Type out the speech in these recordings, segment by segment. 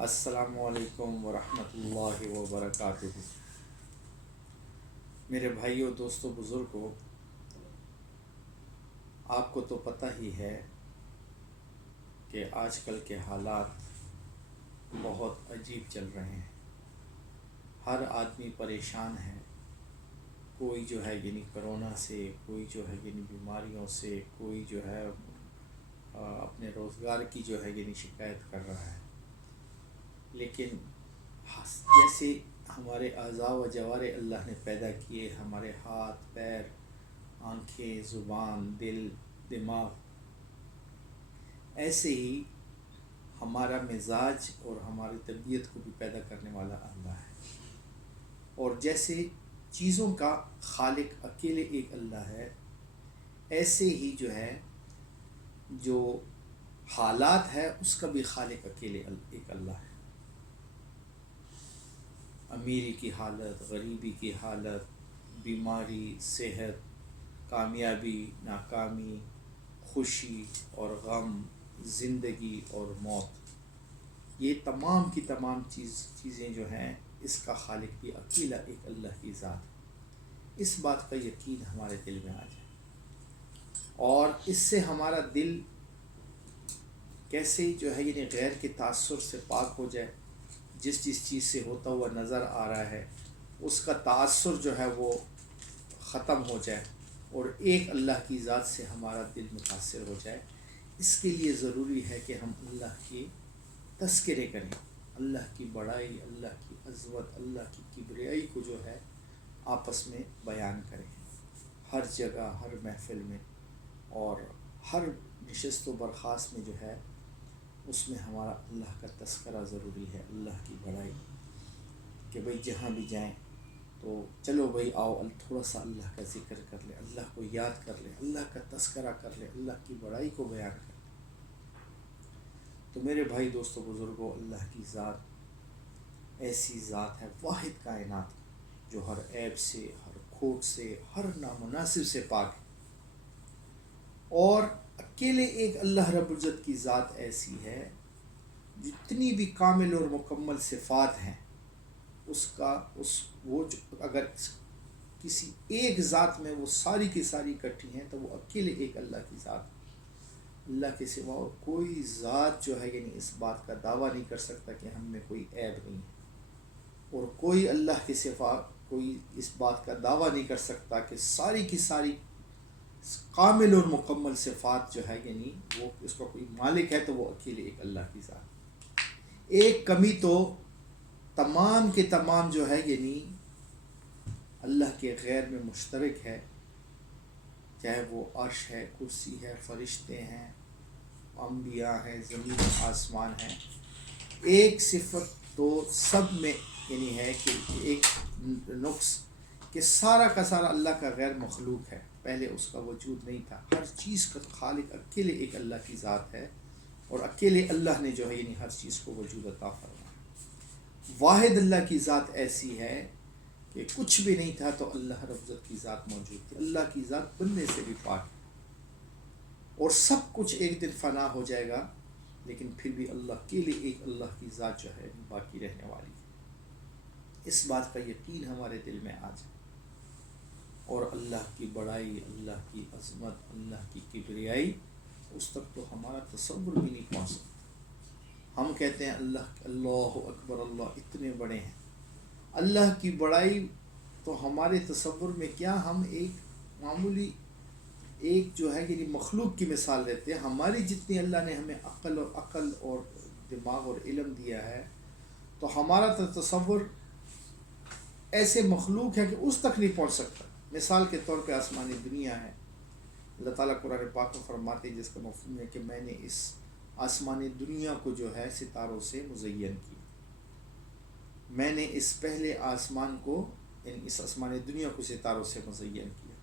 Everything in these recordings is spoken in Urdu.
السلام علیکم ورحمۃ اللہ وبرکاتہ۔ میرے بھائیوں، دوستوں، بزرگوں، آپ کو تو پتہ ہی ہے کہ آج کل کے حالات بہت عجیب چل رہے ہیں۔ ہر آدمی پریشان ہے، کوئی جو ہے کرونا سے، کوئی جو ہے بیماریوں سے، کوئی جو ہے اپنے روزگار کی جو ہے شکایت کر رہا ہے۔ لیکن جیسے ہمارے اعضاء و جوارح اللہ نے پیدا کیے، ہمارے ہاتھ، پیر، آنکھیں، زبان، دل، دماغ، ایسے ہی ہمارا مزاج اور ہماری طبیعت کو بھی پیدا کرنے والا اللہ ہے۔ اور جیسے چیزوں کا خالق اکیلے ایک اللہ ہے، ایسے ہی جو ہے جو حالات ہے اس کا بھی خالق اکیلے ایک اللہ ہے۔ امیری کی حالت، غریبی کی حالت، بیماری، صحت، کامیابی، ناکامی، خوشی اور غم، زندگی اور موت، یہ تمام کی تمام چیزیں جو ہیں، اس کا خالق بھی اکیلا ایک اللہ کی ذات ہے۔ اس بات کا یقین ہمارے دل میں آ جائے، اور اس سے ہمارا دل کیسے جو ہے غیر کے تاثر سے پاک ہو جائے۔ جس چیز سے ہوتا ہوا نظر آ رہا ہے اس کا تاثر جو ہے وہ ختم ہو جائے، اور ایک اللہ کی ذات سے ہمارا دل متاثر ہو جائے۔ اس کے لیے ضروری ہے کہ ہم اللہ کے تذکرے کریں، اللہ کی بڑائی، اللہ کی عظمت، اللہ کی کبریائی کو جو ہے آپس میں بیان کریں، ہر جگہ، ہر محفل میں، اور ہر نشست و برخاست میں جو ہے اس میں ہمارا اللہ کا تذکرہ ضروری ہے، اللہ کی بڑائی، کہ بھئی جہاں بھی جائیں تو چلو بھئی آؤ تھوڑا سا اللہ کا ذکر کر لیں، اللہ کو یاد کر لیں، اللہ کا تذکرہ کر لیں، اللہ کی بڑائی کو بیان کر لیں۔ تو میرے بھائی، دوستوں، بزرگوں، اللہ کی ذات ایسی ذات ہے، واحد کائنات، جو ہر عیب سے، ہر کھوٹ سے، ہر نامناسب سے پاک ہے۔ اور اکیلے ایک اللہ رب العزت کی ذات ایسی ہے، جتنی بھی کامل اور مکمل صفات ہیں اگر کسی ایک ذات میں وہ ساری کی ساری اکٹھی ہیں تو وہ اکیلے ایک اللہ کی ذات ہے۔ اللہ کے سوا اور کوئی ذات جو ہے اس بات کا دعویٰ نہیں کر سکتا کہ ہم میں کوئی عیب نہیں ہے، اور کوئی اللہ کے سوا کوئی اس بات کا دعویٰ نہیں کر سکتا کہ ساری کی ساری کامل اور مکمل صفات جو ہے وہ اس کا کوئی مالک ہے، تو وہ اکیلے ایک اللہ کی ذات۔ ایک کمی تو تمام کے تمام جو ہے اللہ کے غیر میں مشترک ہے، چاہے وہ عرش ہے، کرسی ہے، فرشتے ہیں، انبیاء ہیں، زمین آسمان ہیں۔ ایک صفت تو سب میں ہے کہ ایک نقص، کہ سارا کا سارا اللہ کا غیر مخلوق ہے، پہلے اس کا وجود نہیں تھا۔ ہر چیز کا خالق اکیلے ایک اللہ کی ذات ہے، اور اکیلے اللہ نے جو ہے ہر چیز کو وجود عطا فرمایا۔ واحد اللہ کی ذات ایسی ہے کہ کچھ بھی نہیں تھا تو اللہ رب العزت کی ذات موجود تھی۔ اللہ کی ذات بننے سے بھی پاک ہے، اور سب کچھ ایک دن فنا ہو جائے گا، لیکن پھر بھی اللہ کے لیے ایک اللہ کی ذات جو ہے باقی رہنے والی ہے۔ اس بات کا یقین ہمارے دل میں آ جائے، اور اللہ کی بڑائی، اللہ کی عظمت، اللہ کی کبریائی، اس تک تو ہمارا تصور بھی نہیں پہنچ سکتا۔ ہم کہتے ہیں اللہ اکبر، اللہ اتنے بڑے ہیں۔ اللہ کی بڑائی تو ہمارے تصور میں کیا، ہم ایک معمولی ایک جو ہے مخلوق کی مثال دیتے ہیں۔ ہماری جتنی اللہ نے ہمیں عقل اور دماغ اور علم دیا ہے، تو ہمارا تصور ایسے مخلوق ہے کہ اس تک نہیں پہنچ سکتا۔ مثال کے طور پہ آسمانی دنیا ہے، اللہ تعالیٰ قرآن پاک میں فرماتے ہیں، جس کا مفہوم ہے کہ میں نے اس آسمانی دنیا کو جو ہے ستاروں سے مزین کیا۔ میں نے اس پہلے آسمان کو، اس آسمانی دنیا کو ستاروں سے مزین کیا۔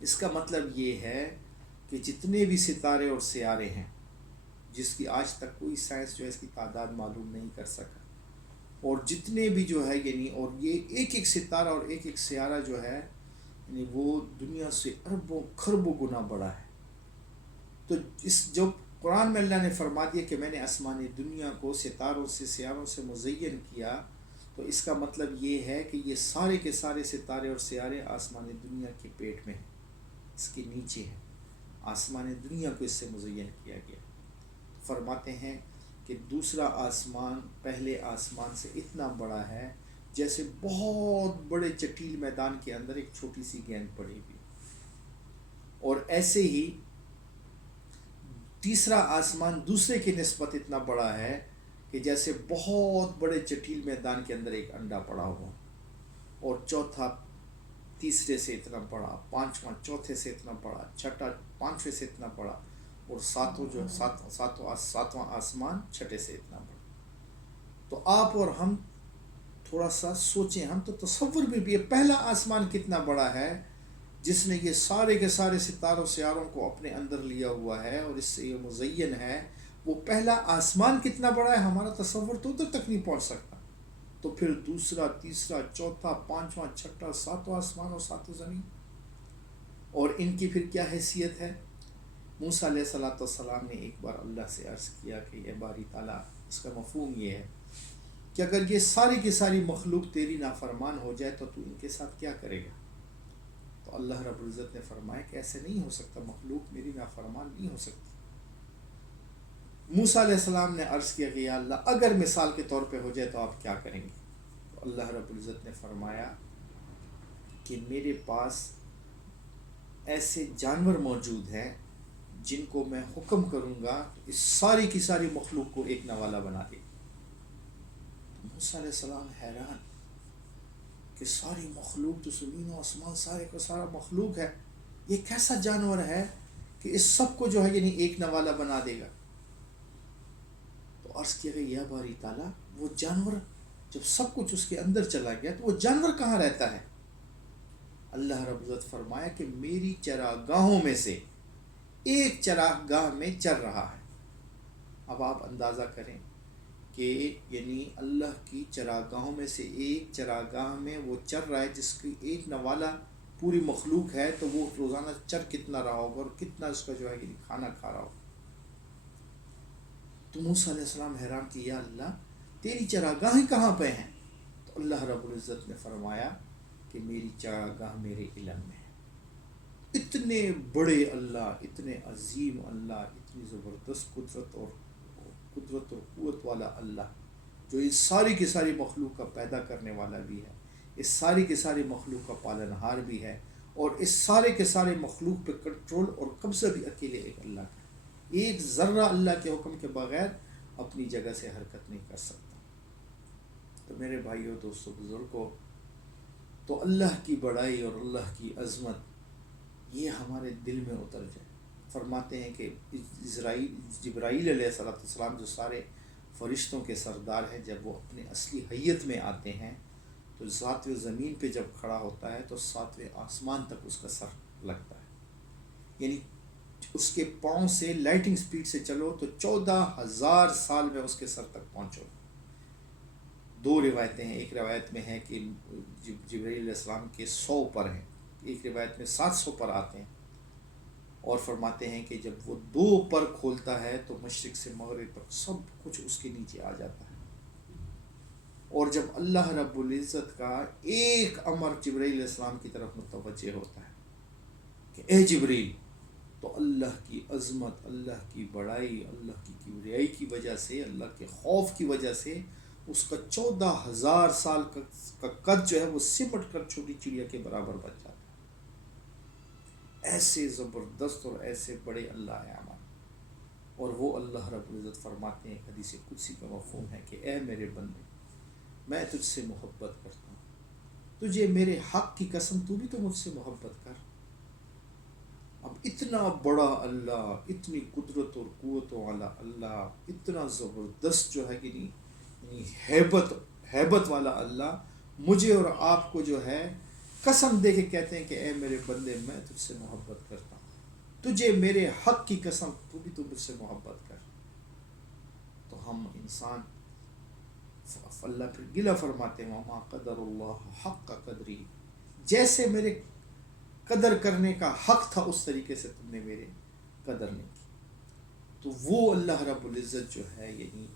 اس کا مطلب یہ ہے کہ جتنے بھی ستارے اور سیارے ہیں، جس کی آج تک کوئی سائنس جو ہے اس کی تعداد معلوم نہیں کر سکا، اور جتنے بھی جو ہے اور یہ ایک ایک ستارہ اور ایک ایک سیارہ جو ہے وہ دنیا سے اربوں خربوں گنا بڑا ہے۔ تو جب قرآن میں اللہ نے فرما دیا کہ میں نے آسمانی دنیا کو ستاروں سے سیاروں سے مزین کیا، تو اس کا مطلب یہ ہے کہ یہ سارے کے سارے ستارے اور سیارے آسمانی دنیا کے پیٹ میں ہیں، اس کے نیچے ہیں، آسمانی دنیا کو اس سے مزین کیا گیا۔ فرماتے ہیں کہ دوسرا آسمان پہلے آسمان سے اتنا بڑا ہے جیسے بہت بڑے چٹیل میدان کے اندر ایک چھوٹی سی گیند پڑی ہوئی، اور ایسے ہی تیسرا آسمان دوسرے کی نسبت اتنا بڑا ہے کہ جیسے بہت بڑے چٹیل میدان کے اندر ایک انڈا پڑا ہوا، اور چوتھا تیسرے سے اتنا بڑا، پانچواں چوتھے سے اتنا بڑا، چھٹا پانچویں سے اتنا بڑا، اور ساتواں آسمان چھٹے سے اتنا بڑا۔ تو آپ اور ہم تھوڑا سا سوچیں، ہم تو تصور بھی یہ پہلا آسمان کتنا بڑا ہے جس نے یہ سارے کے سارے ستاروں سیاروں کو اپنے اندر لیا ہوا ہے اور اس سے یہ مزین ہے، وہ پہلا آسمان کتنا بڑا ہے ہمارا تصور تو ادھر تک نہیں پہنچ سکتا۔ تو پھر دوسرا تیسرا چوتھا پانچواں چھٹا ساتواں آسمان اور ساتواں زمین، اور ان کی پھر کیا حیثیت ہے۔ موسیٰ علیہ السلام نے ایک بار اللہ سے عرض کیا کہ اے باری تعالیٰ، اس کا مفہوم یہ ہے کہ اگر یہ ساری کی ساری مخلوق تیری نافرمان ہو جائے تو تو ان کے ساتھ کیا کرے گا؟ تو اللہ رب العزت نے فرمایا کہ ایسے نہیں ہو سکتا، مخلوق میری نافرمان نہیں ہو سکتی۔ موسیٰ علیہ السلام نے عرض کیا کہ یا اللہ، اگر مثال کے طور پہ ہو جائے تو آپ کیا کریں گے؟ تو اللہ رب العزت نے فرمایا کہ میرے پاس ایسے جانور موجود ہیں جن کو میں حکم کروں گا تو اس ساری کی ساری مخلوق کو ایک نوالا بنا دے۔ موسیٰ علیہ السلام حیران کہ ساری مخلوق تو زمین و آسمان سارے کا سارا مخلوق ہے، یہ کیسا جانور ہے کہ اس سب کو جو ہے یعنی ایک نوالا بنا دے گا؟ تو عرض کیا کہ یا باری تعالیٰ، وہ جانور جب سب کچھ اس کے اندر چلا گیا تو وہ جانور کہاں رہتا ہے؟ اللہ رب العزت فرمایا کہ میری چراگاہوں میں سے ایک چراگاہ میں چر رہا ہے۔ اب آپ اندازہ کریں کہ یعنی اللہ کی چراگاہوں میں سے ایک چراگاہ میں وہ چر رہا ہے جس کی ایک نوالا پوری مخلوق ہے، تو وہ روزانہ چر کتنا رہا ہوگا اور کتنا اس کا جو ہے یعنی کھانا کھا رہا ہوگا۔ تو موسیٰ علیہ السلام حیران کہ یا اللہ، تیری چراگاہیں کہاں پہ ہیں؟ تو اللہ رب العزت نے فرمایا کہ میری چراگاہ میرے علم میں ہے۔ اتنے بڑے اللہ، اتنے عظیم اللہ، اتنی زبردست قدرت اور قوت والا اللہ، جو اس ساری کی ساری مخلوق کا پیدا کرنے والا بھی ہے، اس ساری کی ساری مخلوق کا پالنہار بھی ہے، اور اس سارے کے سارے مخلوق پہ کنٹرول اور قبضہ بھی اکیلے ایک اللہ کا ہے۔ ایک ذرہ اللہ کے حکم کے بغیر اپنی جگہ سے حرکت نہیں کر سکتا۔ تو میرے بھائیوں، دوستوں، بزرگوں، تو اللہ کی بڑائی اور اللہ کی عظمت یہ ہمارے دل میں اتر جائے۔ فرماتے ہیں کہ جبرائیل علیہ السلام جو سارے فرشتوں کے سردار ہیں، جب وہ اپنے اصلی حیت میں آتے ہیں تو ساتویں زمین پہ جب کھڑا ہوتا ہے تو ساتویں آسمان تک اس کا سر لگتا ہے، یعنی اس کے پاؤں سے لائٹنگ سپیڈ سے چلو تو 14,000 سال میں اس کے سر تک پہنچو۔ دو روایتیں ہیں، ایک روایت میں ہے کہ جبرائیل علیہ السلام کے 100 پر ہیں، ایک روایت میں 700 پر آتے ہیں، اور فرماتے ہیں کہ جب وہ 2 پر کھولتا ہے تو مشرق سے مغرب تک سب کچھ اس کے نیچے آ جاتا ہے۔ اور جب اللہ رب العزت کا ایک امر جبرائیل علیہ السلام کی طرف متوجہ ہوتا ہے کہ اے جبرائیل، تو اللہ کی عظمت، اللہ کی بڑائی، اللہ کی کبریائی کی وجہ سے، اللہ کے خوف کی وجہ سے اس کا 14,000 سال کا قد جو ہے وہ سمٹ کر چھوٹی چڑیا کے برابر بچ جاتا ہے۔ ایسے زبردست اور ایسے بڑے اللہ ہیں ہمارے، اور وہ اللہ رب العزت فرماتے ہیں، حدیث قدسی کا مفہوم ہے کہ اے میرے بندے، میں تجھ سے محبت کرتا ہوں، تجھے میرے حق کی قسم تو بھی تو مجھ سے محبت کر۔ اب اتنا بڑا اللہ، اتنی قدرت اور قوت والا اللہ، اتنا زبردست جو ہے کہ یعنی ہیبت والا اللہ مجھے اور آپ کو جو ہے قسم دے کے کہتے ہیں کہ اے میرے بندے، میں تجھ سے محبت کرتا ہوں، تجھے میرے حق کی قسم تو بھی تو مجھ سے محبت کر۔ تو ہم انسان، اللہ پھر گلہ فرماتے ہیں وَمَا قَدَرُ اللَّهَ حَقَّ قَدْرِهِ، جیسے میرے قدر کرنے کا حق تھا اس طریقے سے تم نے میرے قدر نہیں کی۔ تو وہ اللہ رب العزت جو ہے یعنی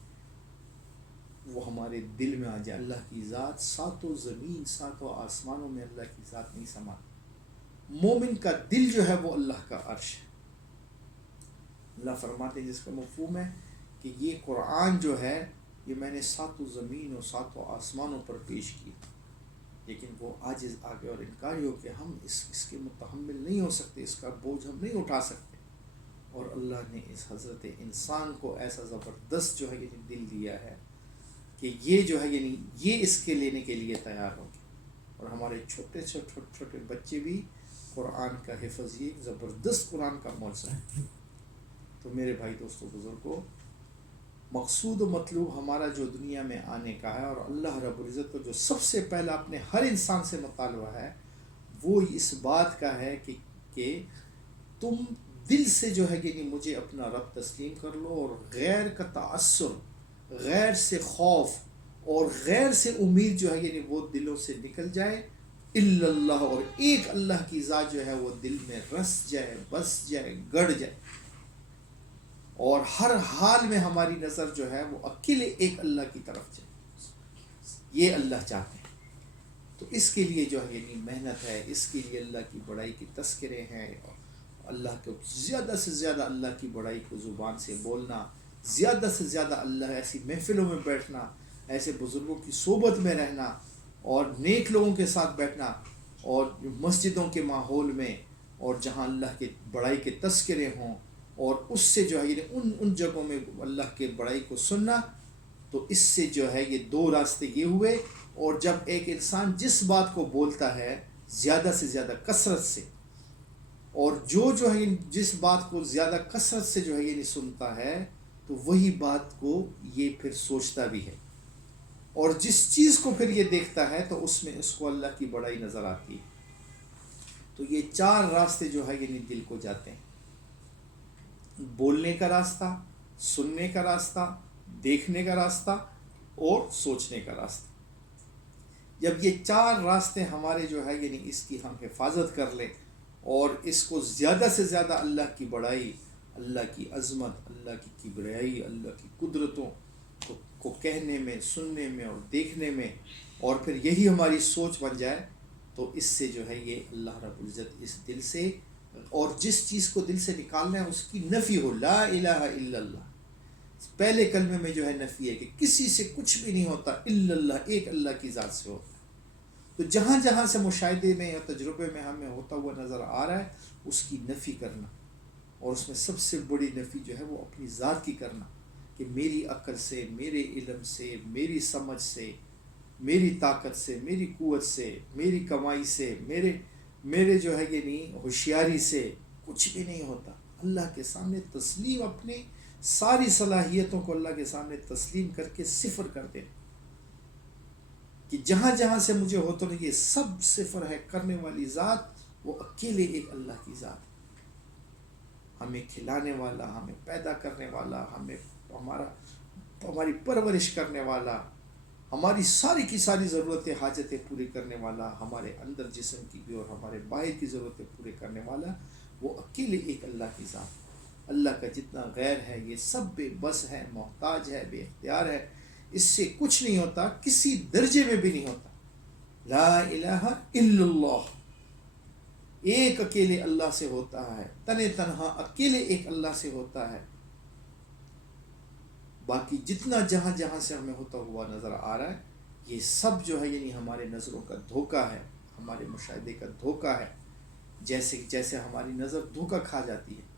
وہ ہمارے دل میں آ جائے. اللہ کی ذات ساتوں زمین ساتوں آسمانوں میں اللہ کی ذات نہیں سما. مومن کا دل جو ہے وہ اللہ کا عرش ہے. اللہ فرماتے ہیں جس کا مفہوم ہے کہ یہ قرآن جو ہے یہ میں نے ساتوں زمین اور ساتوں آسمانوں پر پیش کی، لیکن وہ عاجز آگے اور انکاری ہو کہ ہم اس کے متحمل نہیں ہو سکتے، اس کا بوجھ ہم نہیں اٹھا سکتے. اور اللہ نے اس حضرت انسان کو ایسا زبردست جو ہے یعنی دل دیا ہے کہ یہ جو ہے یعنی یہ اس کے لینے کے لیے تیار ہو. اور ہمارے چھوٹے چھوٹے بچے بھی قرآن کا حفظ، یہ ایک زبردست قرآن کا معجزہ ہے. تو میرے بھائی دوستوں بزرگوں، مقصود و مطلوب ہمارا جو دنیا میں آنے کا ہے، اور اللہ رب العزت کو جو سب سے پہلا اپنے ہر انسان سے مطالبہ ہے وہ اس بات کا ہے کہ تم دل سے جو ہے یعنی مجھے اپنا رب تسلیم کر لو، اور غیر کا تعصب، غیر سے خوف اور غیر سے امید جو ہے یعنی وہ دلوں سے نکل جائے. الا اللہ، اور ایک اللہ کی ذات جو ہے وہ دل میں رس جائے، بس جائے، گڑ جائے، اور ہر حال میں ہماری نظر جو ہے وہ اکیلے ایک اللہ کی طرف جائے. یہ اللہ چاہتے ہیں. تو اس کے لیے جو ہے یعنی محنت ہے، اس کے لیے اللہ کی بڑائی کی تذکرے ہیں، اللہ کو زیادہ سے زیادہ اللہ کی بڑائی کو زبان سے بولنا، زیادہ سے زیادہ اللہ ایسی محفلوں میں بیٹھنا، ایسے بزرگوں کی صحبت میں رہنا، اور نیک لوگوں کے ساتھ بیٹھنا، اور مسجدوں کے ماحول میں، اور جہاں اللہ کے بڑائی کے تذکرے ہوں، اور اس سے جو ہے یعنی ان جگہوں میں اللہ کے بڑائی کو سننا. تو اس سے جو ہے یہ دو راستے یہ ہوئے. اور جب ایک انسان جس بات کو بولتا ہے زیادہ سے زیادہ کثرت سے، اور جو ہے جس بات کو زیادہ کثرت سے جو ہے یہ نہیں سنتا ہے، تو وہی بات کو یہ پھر سوچتا بھی ہے، اور جس چیز کو پھر یہ دیکھتا ہے تو اس میں اس کو اللہ کی بڑائی نظر آتی ہے. تو یہ چار راستے جو ہے یعنی دل کو جاتے ہیں: بولنے کا راستہ، سننے کا راستہ، دیکھنے کا راستہ، اور سوچنے کا راستہ. جب یہ چار راستے ہمارے جو ہے یعنی اس کی ہم حفاظت کر لیں، اور اس کو زیادہ سے زیادہ اللہ کی بڑائی، اللہ کی عظمت، اللہ کی کبریائی، اللہ کی قدرتوں کو کہنے میں، سننے میں اور دیکھنے میں، اور پھر یہی ہماری سوچ بن جائے، تو اس سے جو ہے یہ اللہ رب العزت اس دل سے، اور جس چیز کو دل سے نکالنا ہے اس کی نفی ہو. لا الہ الا اللہ. پہلے کلمے میں جو ہے نفی ہے کہ کسی سے کچھ بھی نہیں ہوتا الا اللہ، ایک اللہ کی ذات سے ہوتا ہے. تو جہاں جہاں سے مشاہدے میں یا تجربے میں ہمیں ہوتا ہوا نظر آ رہا ہے اس کی نفی کرنا. اور اس میں سب سے بڑی نفی جو ہے وہ اپنی ذات کی کرنا، کہ میری عقل سے، میرے علم سے، میری سمجھ سے، میری طاقت سے، میری قوت سے، میری کمائی سے، میرے جو ہے یعنی ہوشیاری سے کچھ بھی نہیں ہوتا. اللہ کے سامنے تسلیم، اپنی ساری صلاحیتوں کو اللہ کے سامنے تسلیم کر کے صفر کر دیں کہ جہاں جہاں سے مجھے ہوتا نہیں، یہ سب صفر ہے. کرنے والی ذات وہ اکیلے ایک اللہ کی ذات، ہمیں کھلانے والا، ہمیں پیدا کرنے والا، ہماری پرورش کرنے والا، ہماری ساری کی ساری ضرورتیں، حاجتیں پوری کرنے والا، ہمارے اندر جسم کی بھی اور ہمارے باہر کی ضرورتیں پورے کرنے والا، وہ اکیلے ایک اللہ کی ذات. اللہ کا جتنا غیر ہے یہ سب بے بس ہے، محتاج ہے، بے اختیار ہے. اس سے کچھ نہیں ہوتا، کسی درجے میں بھی نہیں ہوتا. لا الہ الا اللہ، ایک اکیلے اللہ سے ہوتا ہے، تنہا اکیلے ایک اللہ سے ہوتا ہے. باقی جتنا جہاں جہاں سے ہمیں ہوتا ہوا نظر آ رہا ہے یہ سب جو ہے یعنی ہمارے نظروں کا دھوکہ ہے، ہمارے مشاہدے کا دھوکہ ہے. جیسے ہماری نظر دھوکہ کھا جاتی ہے.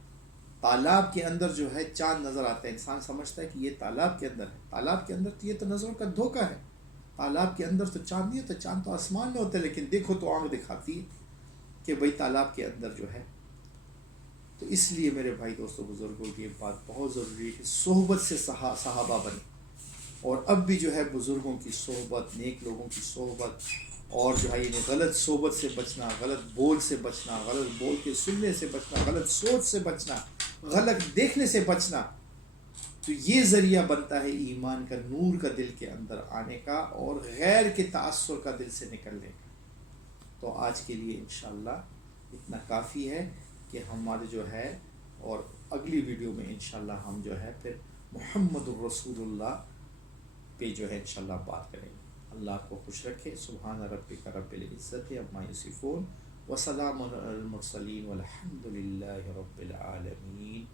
تالاب کے اندر جو ہے چاند نظر آتا ہے، انسان سمجھتا ہے کہ یہ تالاب کے اندر ہے. تالاب کے اندر تو یہ تو نظروں کا دھوکہ ہے. تالاب کے اندر تو چاند نہیں ہوتا، چاند تو آسمان میں ہوتا ہے، لیکن دیکھو تو آنکھ دکھاتی ہے کہ بھئی تالاب کے اندر جو ہے. تو اس لیے میرے بھائی دوستوں بزرگوں یہ بات بہت ضروری ہے کہ صحبت سے صحابہ بنے. اور اب بھی جو ہے بزرگوں کی صحبت، نیک لوگوں کی صحبت، اور جو ہے یہ غلط صحبت سے بچنا، غلط بول سے بچنا، غلط بول کے سننے سے بچنا، غلط سوچ سے بچنا، غلط دیکھنے سے بچنا. تو یہ ذریعہ بنتا ہے ایمان کا نور کا دل کے اندر آنے کا، اور غیر کے تأثر کا دل سے نکلنے کا. تو آج کے لیے انشاءاللہ اتنا کافی ہے کہ ہمارے جو ہے، اور اگلی ویڈیو میں انشاءاللہ ہم جو ہے پھر محمد الرسول اللہ پہ جو ہے انشاءاللہ بات کریں گے. اللہ آپ کو خوش رکھے. سبحان ربک رب العزت عما یصفون وسلام علی المرسلین والحمد للہ رب العالمین.